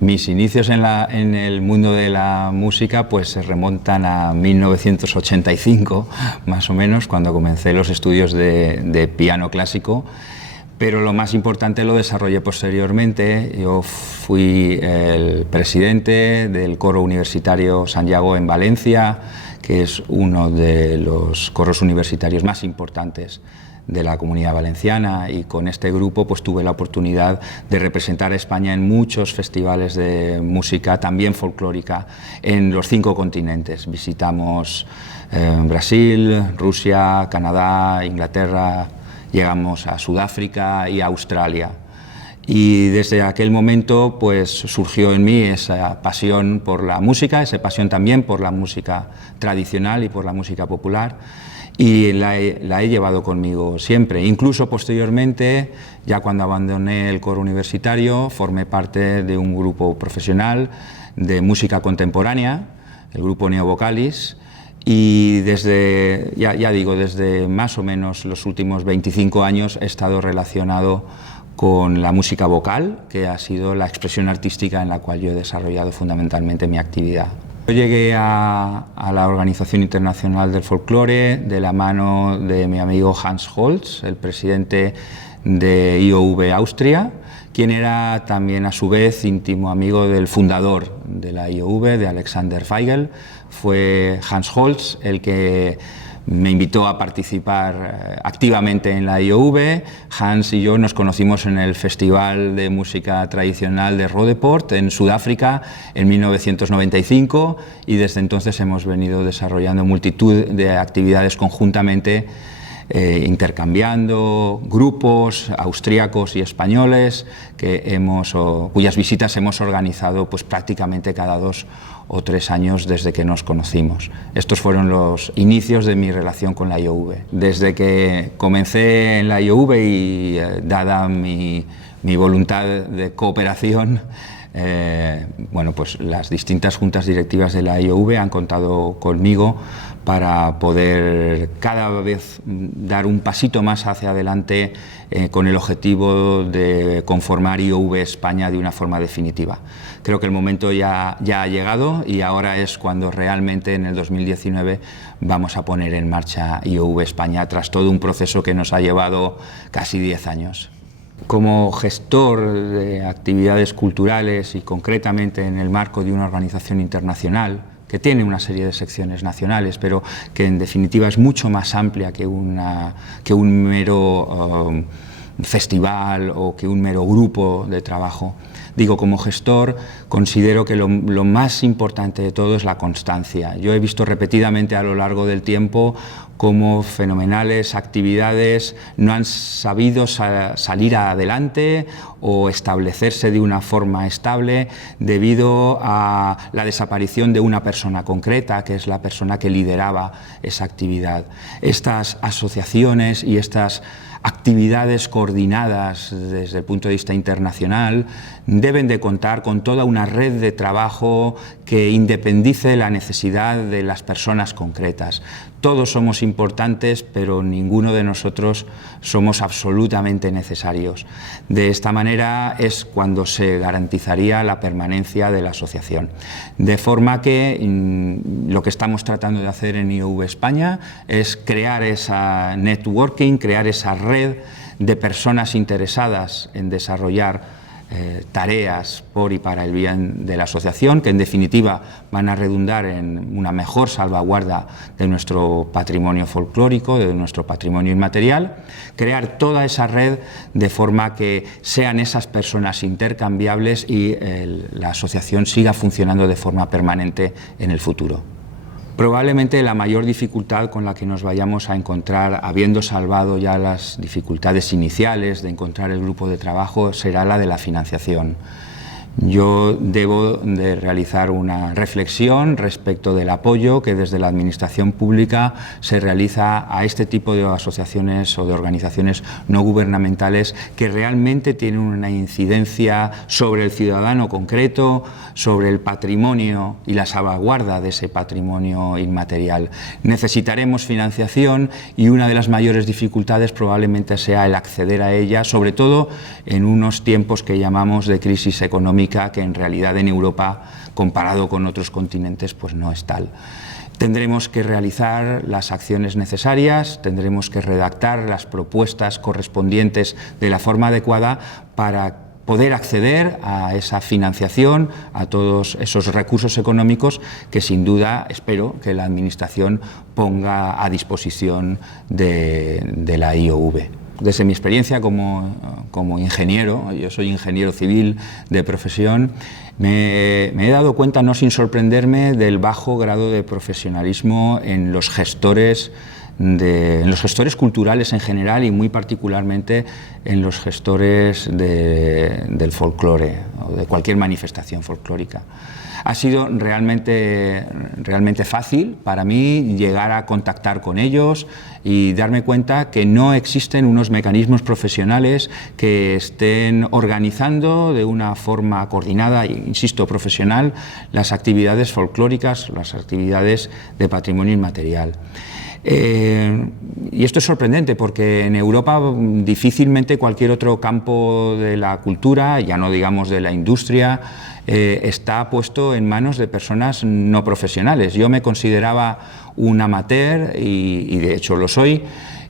Mis inicios en el mundo de la música pues se remontan a 1985, más o menos, cuando comencé los estudios de piano clásico, pero lo más importante lo desarrollé posteriormente. Yo fui el presidente del coro universitario Santiago en Valencia, que es uno de los coros universitarios más importantes de la Comunidad Valenciana, y con este grupo pues tuve la oportunidad de representar a España en muchos festivales de música, también folclórica, en los 5 continentes. Visitamos Brasil, Rusia, Canadá, Inglaterra, llegamos a Sudáfrica y a Australia. Y desde aquel momento pues surgió en mí esa pasión por la música, esa pasión también por la música tradicional y por la música popular, y la he llevado conmigo siempre. Incluso posteriormente, ya cuando abandoné el coro universitario, formé parte de un grupo profesional de música contemporánea, el grupo Neovocalis, y desde, ya digo, desde más o menos los últimos 25 años he estado relacionado con la música vocal, que ha sido la expresión artística en la cual yo he desarrollado fundamentalmente mi actividad. Yo llegué a la Organización Internacional del Folclore de la mano de mi amigo Hans Holz, el presidente de IOV Austria, quien era también a su vez íntimo amigo del fundador de la IOV, de Alexander Weigel. Fue Hans Holz el que me invitó a participar activamente en la IOV. Hans y yo nos conocimos en el Festival de Música Tradicional de Roodepoort, en Sudáfrica, en 1995, y desde entonces hemos venido desarrollando multitud de actividades conjuntamente, intercambiando grupos austríacos y españoles cuyas visitas hemos organizado pues, prácticamente cada 2 o 3 años desde que nos conocimos. Estos fueron los inicios de mi relación con la IOV. Desde que comencé en la IOV y dada mi voluntad de cooperación, bueno, pues las distintas juntas directivas de la IOV han contado conmigo para poder cada vez dar un pasito más hacia adelante con el objetivo de conformar IOV España de una forma definitiva. Creo que el momento ya ha llegado y ahora es cuando realmente en el 2019 vamos a poner en marcha IOV España, tras todo un proceso que nos ha llevado casi 10 años. Como gestor de actividades culturales y concretamente en el marco de una organización internacional que tiene una serie de secciones nacionales, pero que en definitiva es mucho más amplia que un mero festival o que un mero grupo de trabajo. Digo, como gestor, considero que lo más importante de todo es la constancia. Yo he visto repetidamente a lo largo del tiempo cómo fenomenales actividades no han sabido salir adelante o establecerse de una forma estable debido a la desaparición de una persona concreta, que es la persona que lideraba esa actividad. Estas asociaciones y estas actividades coordinadas desde el punto de vista internacional deben de contar con toda una red de trabajo que independice la necesidad de las personas concretas. Todos somos importantes, pero ninguno de nosotros somos absolutamente necesarios. De esta manera es cuando se garantizaría la permanencia de la asociación. De forma que lo que estamos tratando de hacer en IOV España es crear esa networking, crear esa red de personas interesadas en desarrollar tareas por y para el bien de la asociación, que en definitiva van a redundar en una mejor salvaguarda de nuestro patrimonio folclórico, de nuestro patrimonio inmaterial, crear toda esa red de forma que sean esas personas intercambiables y la asociación siga funcionando de forma permanente en el futuro. Probablemente la mayor dificultad con la que nos vayamos a encontrar, habiendo salvado ya las dificultades iniciales de encontrar el grupo de trabajo, será la de la financiación. Yo debo de realizar una reflexión respecto del apoyo que desde la Administración Pública se realiza a este tipo de asociaciones o de organizaciones no gubernamentales que realmente tienen una incidencia sobre el ciudadano concreto, sobre el patrimonio y la salvaguarda de ese patrimonio inmaterial. Necesitaremos financiación y una de las mayores dificultades probablemente sea el acceder a ella, sobre todo en unos tiempos que llamamos de crisis económica económica que en realidad en Europa, comparado con otros continentes, pues no es tal. Tendremos que realizar las acciones necesarias, tendremos que redactar las propuestas correspondientes de la forma adecuada para poder acceder a esa financiación, a todos esos recursos económicos que sin duda espero que la Administración ponga a disposición de la IOV. Desde mi experiencia como ingeniero, yo soy ingeniero civil de profesión, me he dado cuenta, no sin sorprenderme, del bajo grado de profesionalismo en los gestores culturales en general y muy particularmente en los gestores del folclore o de cualquier manifestación folclórica. Ha sido realmente fácil para mí llegar a contactar con ellos y darme cuenta que no existen unos mecanismos profesionales que estén organizando de una forma coordinada, insisto, profesional, las actividades folclóricas, las actividades de patrimonio inmaterial. Y esto es sorprendente porque en Europa difícilmente cualquier otro campo de la cultura, ya no digamos de la industria, está puesto en manos de personas no profesionales. Yo me consideraba un amateur y de hecho lo soy,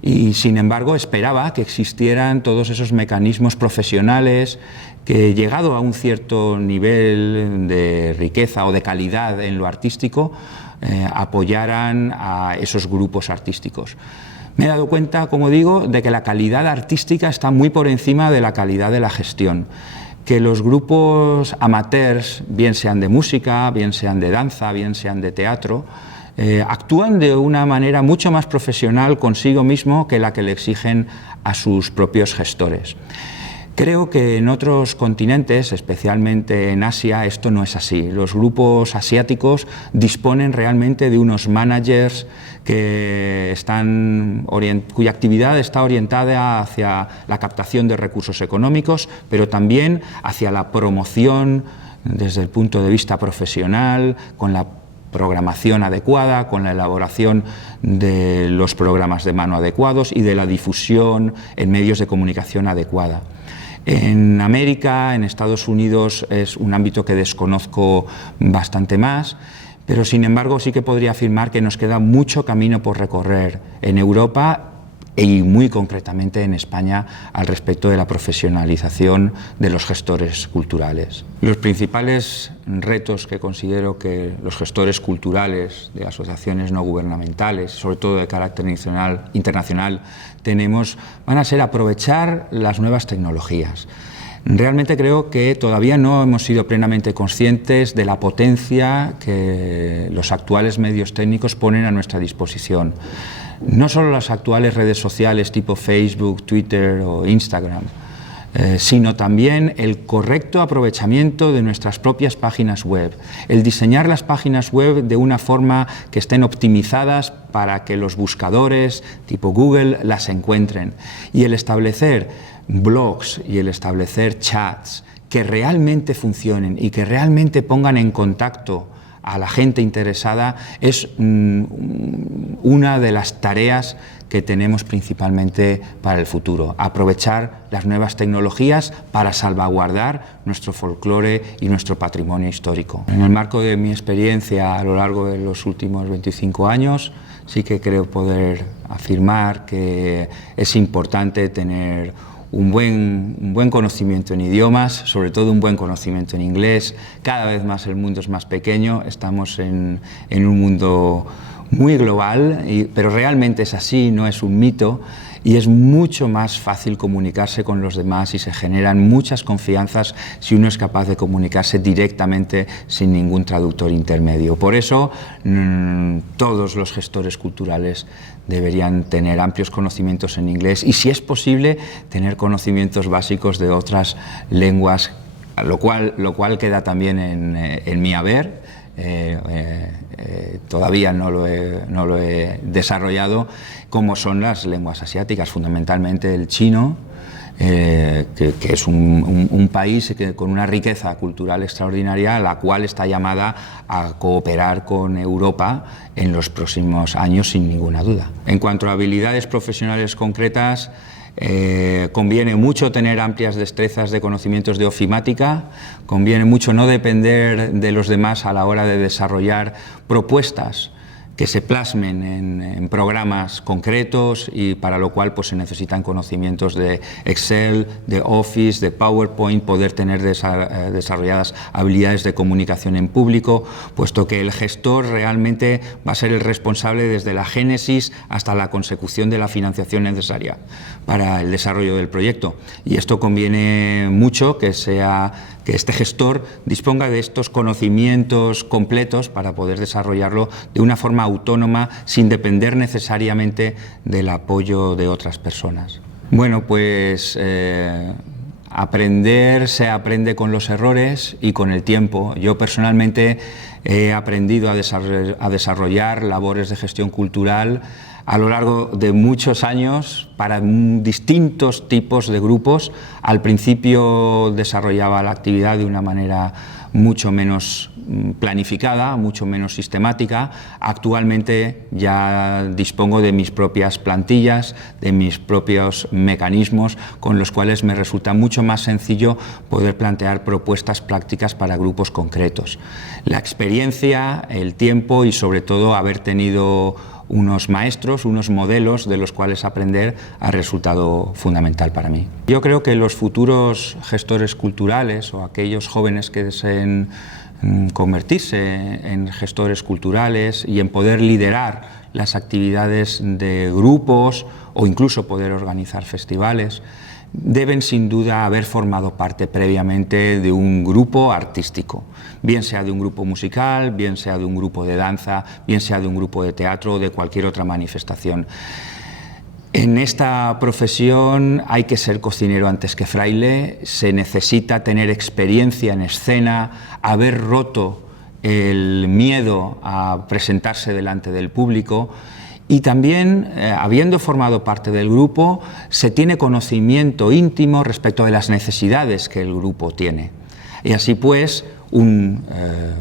y sin embargo esperaba que existieran todos esos mecanismos profesionales que, llegado a un cierto nivel de riqueza o de calidad en lo artístico, apoyaran a esos grupos artísticos. Me he dado cuenta, como digo, de que la calidad artística está muy por encima de la calidad de la gestión, que los grupos amateurs, bien sean de música, bien sean de danza, bien sean de teatro, actúan de una manera mucho más profesional consigo mismo que la que le exigen a sus propios gestores. Creo que en otros continentes, especialmente en Asia, esto no es así. Los grupos asiáticos disponen realmente de unos managers cuya actividad está orientada hacia la captación de recursos económicos, pero también hacia la promoción desde el punto de vista profesional, con la programación adecuada, con la elaboración de los programas de mano adecuados y de la difusión en medios de comunicación adecuada. En América, en Estados Unidos, es un ámbito que desconozco bastante más, pero sin embargo sí que podría afirmar que nos queda mucho camino por recorrer en Europa y muy concretamente en España al respecto de la profesionalización de los gestores culturales. Los principales retos que considero que los gestores culturales de asociaciones no gubernamentales, sobre todo de carácter internacional, tenemos van a ser aprovechar las nuevas tecnologías. Realmente creo que todavía no hemos sido plenamente conscientes de la potencia que los actuales medios técnicos ponen a nuestra disposición. No solo las actuales redes sociales tipo Facebook, Twitter o Instagram, sino también el correcto aprovechamiento de nuestras propias páginas web, el diseñar las páginas web de una forma que estén optimizadas para que los buscadores tipo Google las encuentren, y el establecer blogs y el establecer chats que realmente funcionen y que realmente pongan en contacto a la gente interesada es una de las tareas que tenemos principalmente para el futuro. Aprovechar las nuevas tecnologías para salvaguardar nuestro folclore y nuestro patrimonio histórico. En el marco de mi experiencia a lo largo de los últimos 25 años, sí que creo poder afirmar que es importante tener un buen conocimiento en idiomas, sobre todo un buen conocimiento en inglés. Cada vez más el mundo es más pequeño, estamos en un mundo muy global, pero realmente es así, no es un mito, y es mucho más fácil comunicarse con los demás y se generan muchas confianzas si uno es capaz de comunicarse directamente sin ningún traductor intermedio. Por eso todos los gestores culturales deberían tener amplios conocimientos en inglés y, si es posible, tener conocimientos básicos de otras lenguas, lo cual queda también en mi haber. Todavía no lo he desarrollado, como son las lenguas asiáticas, fundamentalmente el chino, que es un país con una riqueza cultural extraordinaria, la cual está llamada a cooperar con Europa en los próximos años sin ninguna duda. En cuanto a habilidades profesionales concretas, Conviene mucho tener amplias destrezas de conocimientos de ofimática, conviene mucho no depender de los demás a la hora de desarrollar propuestas que se plasmen en programas concretos, y para lo cual pues, se necesitan conocimientos de Excel, de Office, de PowerPoint, poder tener desarrolladas habilidades de comunicación en público, puesto que el gestor realmente va a ser el responsable desde la génesis hasta la consecución de la financiación necesaria para el desarrollo del proyecto. Y esto conviene mucho que este gestor disponga de estos conocimientos completos para poder desarrollarlo de una forma autónoma, sin depender necesariamente del apoyo de otras personas. Bueno, pues aprender se aprende con los errores y con el tiempo. Yo personalmente he aprendido a desarrollar labores de gestión cultural a lo largo de muchos años para distintos tipos de grupos. Al principio desarrollaba la actividad de una manera mucho menos planificada, mucho menos sistemática. Actualmente ya dispongo de mis propias plantillas, de mis propios mecanismos, con los cuales me resulta mucho más sencillo poder plantear propuestas prácticas para grupos concretos. La experiencia, el tiempo y sobre todo haber tenido unos maestros, unos modelos de los cuales aprender ha resultado fundamental para mí. Yo creo que los futuros gestores culturales o aquellos jóvenes que deseen convertirse en gestores culturales y en poder liderar las actividades de grupos o incluso poder organizar festivales, deben sin duda haber formado parte previamente de un grupo artístico, bien sea de un grupo musical, bien sea de un grupo de danza, bien sea de un grupo de teatro o de cualquier otra manifestación. En esta profesión hay que ser cocinero antes que fraile, se necesita tener experiencia en escena, haber roto el miedo a presentarse delante del público. Y también, habiendo formado parte del grupo, se tiene conocimiento íntimo respecto de las necesidades que el grupo tiene. Y así pues, un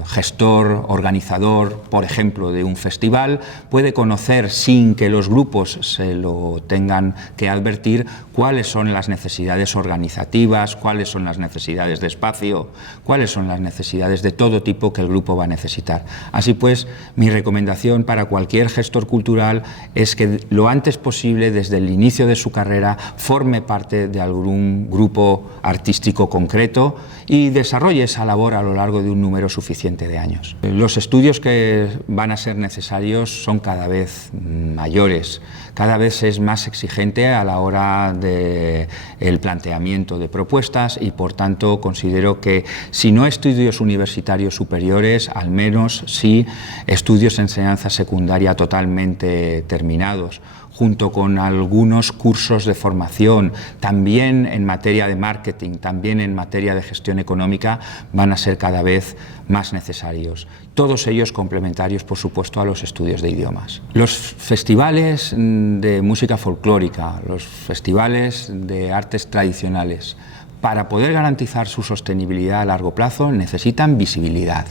gestor, organizador, por ejemplo, de un festival, puede conocer, sin que los grupos se lo tengan que advertir, cuáles son las necesidades organizativas, cuáles son las necesidades de espacio, cuáles son las necesidades de todo tipo que el grupo va a necesitar. Así pues, mi recomendación para cualquier gestor cultural es que lo antes posible, desde el inicio de su carrera, forme parte de algún grupo artístico concreto y desarrolle esa labor a lo largo de un número suficiente de años. Los estudios que van a ser necesarios son cada vez mayores, cada vez es más exigente a la hora del planteamiento de propuestas y, por tanto, considero que si no estudios universitarios superiores, al menos sí estudios de enseñanza secundaria totalmente terminados, junto con algunos cursos de formación, también en materia de marketing, también en materia de gestión económica, van a ser cada vez más necesarios. Todos ellos complementarios, por supuesto, a los estudios de idiomas. Los festivales de música folclórica, los festivales de artes tradicionales, para poder garantizar su sostenibilidad a largo plazo, necesitan visibilidad.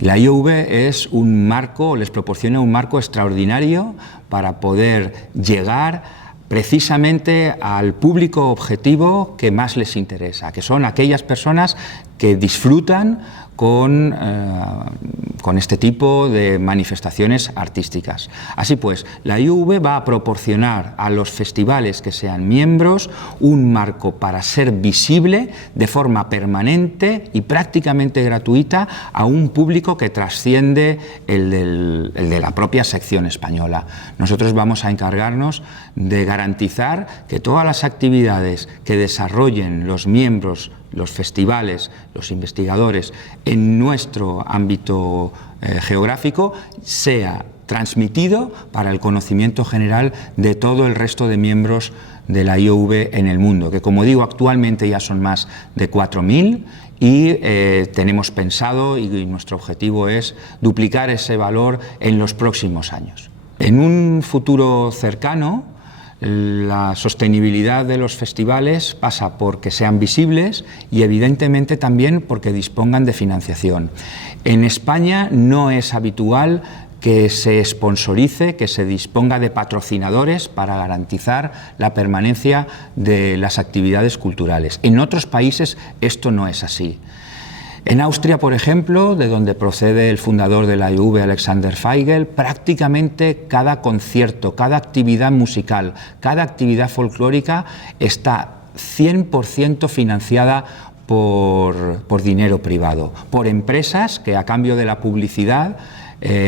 La IOV es un marco, les proporciona un marco extraordinario para poder llegar precisamente al público objetivo que más les interesa, que son aquellas personas que disfrutan con este tipo de manifestaciones artísticas. Así pues, la IUV va a proporcionar a los festivales que sean miembros un marco para ser visible de forma permanente y prácticamente gratuita a un público que trasciende el de la propia sección española. Nosotros vamos a encargarnos de garantizar que todas las actividades que desarrollen los miembros, los festivales, los investigadores en nuestro ámbito geográfico sea transmitido para el conocimiento general de todo el resto de miembros de la IOV en el mundo, que, como digo, actualmente ya son más de 4.000 y tenemos pensado, y nuestro objetivo es duplicar ese valor en los próximos años. En un futuro cercano, la sostenibilidad de los festivales pasa por que sean visibles y, evidentemente, también porque dispongan de financiación. En España no es habitual que se sponsorice, que se disponga de patrocinadores para garantizar la permanencia de las actividades culturales. En otros países esto no es así. En Austria, por ejemplo, de donde procede el fundador de la IUV, Alexander Feigl, prácticamente cada concierto, cada actividad musical, cada actividad folclórica está 100% financiada por dinero privado, por empresas que a cambio de la publicidad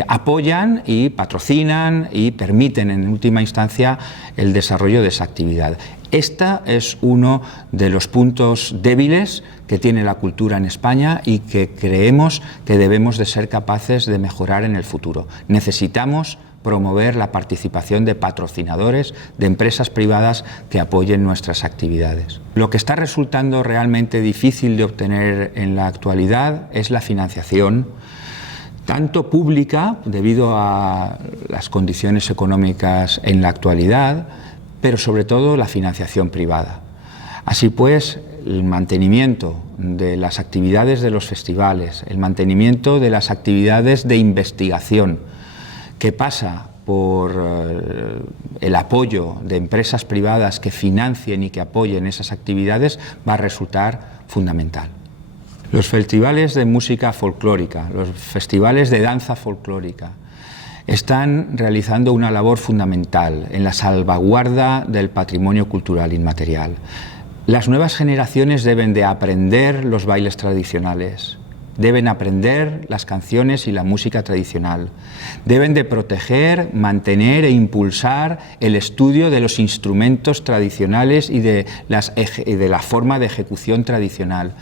apoyan y patrocinan y permiten en última instancia el desarrollo de esa actividad. Este es uno de los puntos débiles que tiene la cultura en España y que creemos que debemos de ser capaces de mejorar en el futuro. Necesitamos promover la participación de patrocinadores, de empresas privadas que apoyen nuestras actividades. Lo que está resultando realmente difícil de obtener en la actualidad es la financiación, tanto pública, debido a las condiciones económicas en la actualidad, pero sobre todo la financiación privada. Así pues, el mantenimiento de las actividades de los festivales, el mantenimiento de las actividades de investigación, que pasa por el apoyo de empresas privadas que financien y que apoyen esas actividades, va a resultar fundamental. Los festivales de música folclórica, los festivales de danza folclórica, están realizando una labor fundamental en la salvaguarda del patrimonio cultural inmaterial. Las nuevas generaciones deben de aprender los bailes tradicionales, deben aprender las canciones y la música tradicional, deben de proteger, mantener e impulsar el estudio de los instrumentos tradicionales y de la forma de ejecución tradicional.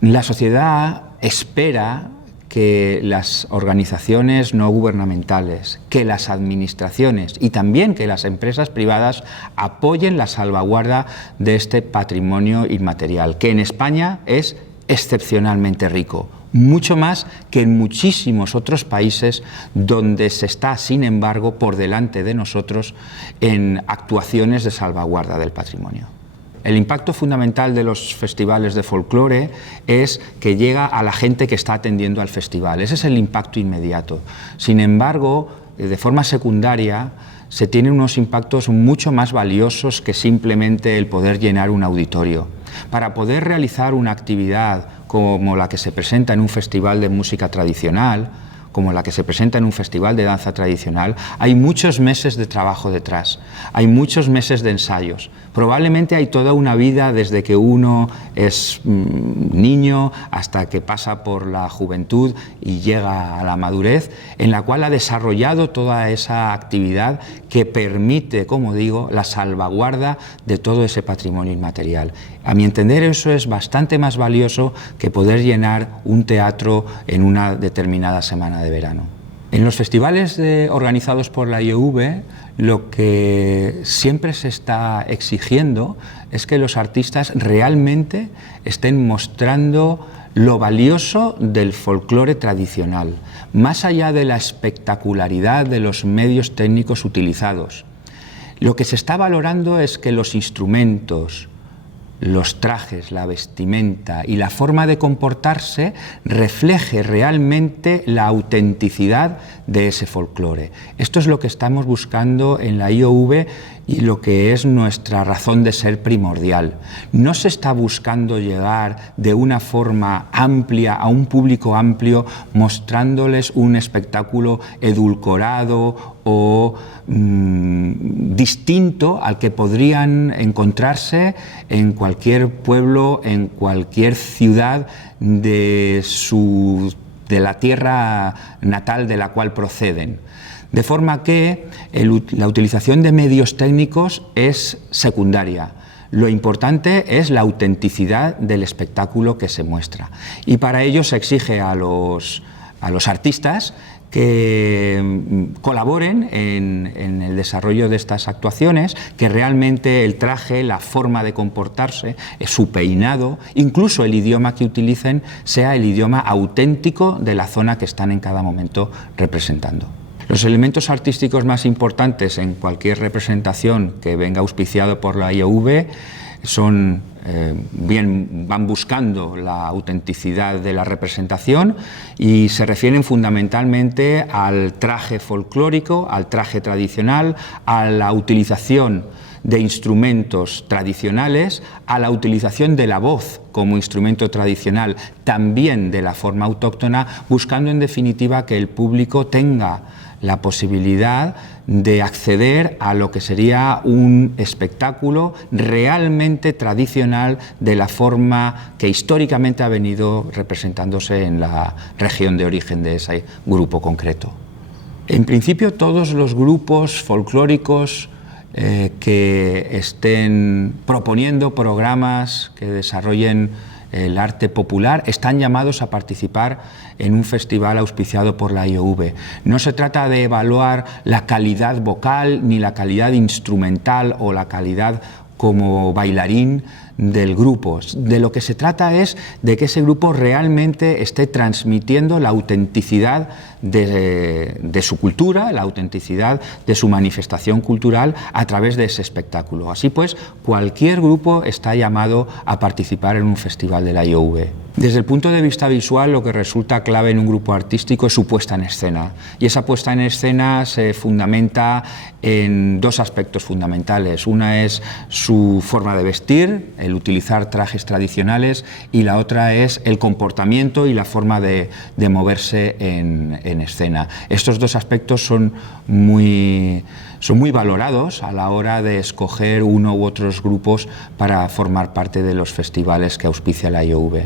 La sociedad espera que las organizaciones no gubernamentales, que las administraciones y también que las empresas privadas apoyen la salvaguarda de este patrimonio inmaterial, que en España es excepcionalmente rico, mucho más que en muchísimos otros países donde se está, sin embargo, por delante de nosotros en actuaciones de salvaguarda del patrimonio. El impacto fundamental de los festivales de folclore es que llega a la gente que está atendiendo al festival. Ese es el impacto inmediato. Sin embargo, de forma secundaria, se tienen unos impactos mucho más valiosos que simplemente el poder llenar un auditorio. Para poder realizar una actividad como la que se presenta en un festival de música tradicional, como la que se presenta en un festival de danza tradicional, hay muchos meses de trabajo detrás, hay muchos meses de ensayos. Probablemente hay toda una vida desde que uno es niño hasta que pasa por la juventud y llega a la madurez, en la cual ha desarrollado toda esa actividad que permite, como digo, la salvaguarda de todo ese patrimonio inmaterial. A mi entender, eso es bastante más valioso que poder llenar un teatro en una determinada semana de verano. En los festivales organizados por la IEV, lo que siempre se está exigiendo es que los artistas realmente estén mostrando lo valioso del folclore tradicional, más allá de la espectacularidad de los medios técnicos utilizados. Lo que se está valorando es que los instrumentos, los trajes, la vestimenta y la forma de comportarse refleje realmente la autenticidad de ese folclore. Esto es lo que estamos buscando en la IOV y lo que es nuestra razón de ser primordial. No se está buscando llegar de una forma amplia a un público amplio mostrándoles un espectáculo edulcorado o distinto al que podrían encontrarse en cualquier pueblo, en cualquier ciudad de la tierra natal de la cual proceden. De forma que la utilización de medios técnicos es secundaria. Lo importante es la autenticidad del espectáculo que se muestra. Y para ello se exige a los artistas que colaboren en el desarrollo de estas actuaciones, que realmente el traje, la forma de comportarse, su peinado, incluso el idioma que utilicen, sea el idioma auténtico de la zona que están en cada momento representando. Los elementos artísticos más importantes en cualquier representación que venga auspiciado por la IOV van buscando la autenticidad de la representación y se refieren fundamentalmente al traje folclórico, al traje tradicional, a la utilización de instrumentos tradicionales, a la utilización de la voz como instrumento tradicional, también de la forma autóctona, buscando en definitiva que el público tenga la posibilidad de acceder a lo que sería un espectáculo realmente tradicional de la forma que históricamente ha venido representándose en la región de origen de ese grupo concreto. En principio, todos los grupos folclóricos que estén proponiendo programas que desarrollen el arte popular están llamados a participar en un festival auspiciado por la IOV. No se trata de evaluar la calidad vocal, ni la calidad instrumental o la calidad como bailarín del grupo. De lo que se trata es de que ese grupo realmente esté transmitiendo la autenticidad de su cultura, la autenticidad de su manifestación cultural a través de ese espectáculo. Así pues, cualquier grupo está llamado a participar en un festival de la IOV. Desde el punto de vista visual, lo que resulta clave en un grupo artístico es su puesta en escena. Y esa puesta en escena se fundamenta en dos aspectos fundamentales. Una es su forma de vestir, el utilizar trajes tradicionales, y la otra es el comportamiento y la forma de moverse en escena. Estos dos aspectos son muy valorados a la hora de escoger uno u otros grupos para formar parte de los festivales que auspicia la IOV.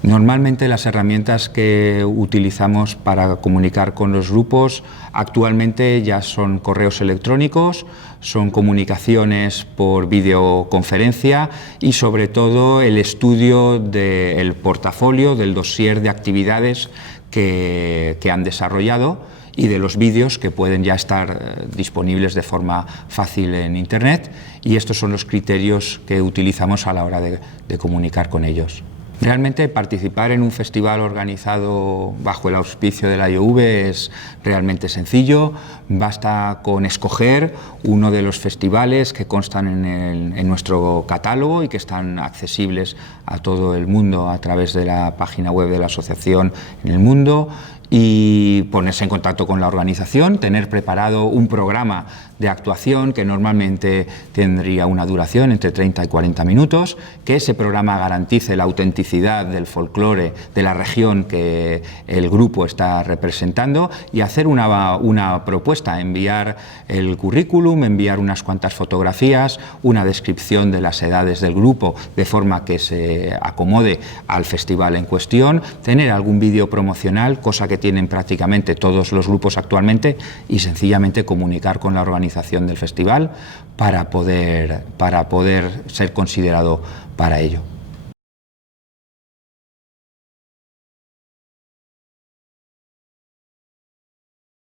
Normalmente las herramientas que utilizamos para comunicar con los grupos actualmente ya son correos electrónicos, son comunicaciones por videoconferencia y sobre todo el estudio del portafolio, del dossier de actividades que han desarrollado y de los vídeos que pueden ya estar disponibles de forma fácil en Internet, y estos son los criterios que utilizamos a la hora de comunicar con ellos. Realmente participar en un festival organizado bajo el auspicio de la IOV es realmente sencillo. Basta con escoger uno de los festivales que constan en nuestro catálogo y que están accesibles a todo el mundo a través de la página web de la asociación en el mundo, y ponerse en contacto con la organización, tener preparado un programa de actuación que normalmente tendría una duración entre 30 y 40 minutos, que ese programa garantice la autenticidad del folclore de la región que el grupo está representando, y hacer una propuesta, enviar el currículum, enviar unas cuantas fotografías, una descripción de las edades del grupo de forma que se acomode al festival en cuestión, tener algún vídeo promocional, cosa que tienen prácticamente todos los grupos actualmente, y sencillamente comunicar con la organización del festival para poder ser considerado para ello.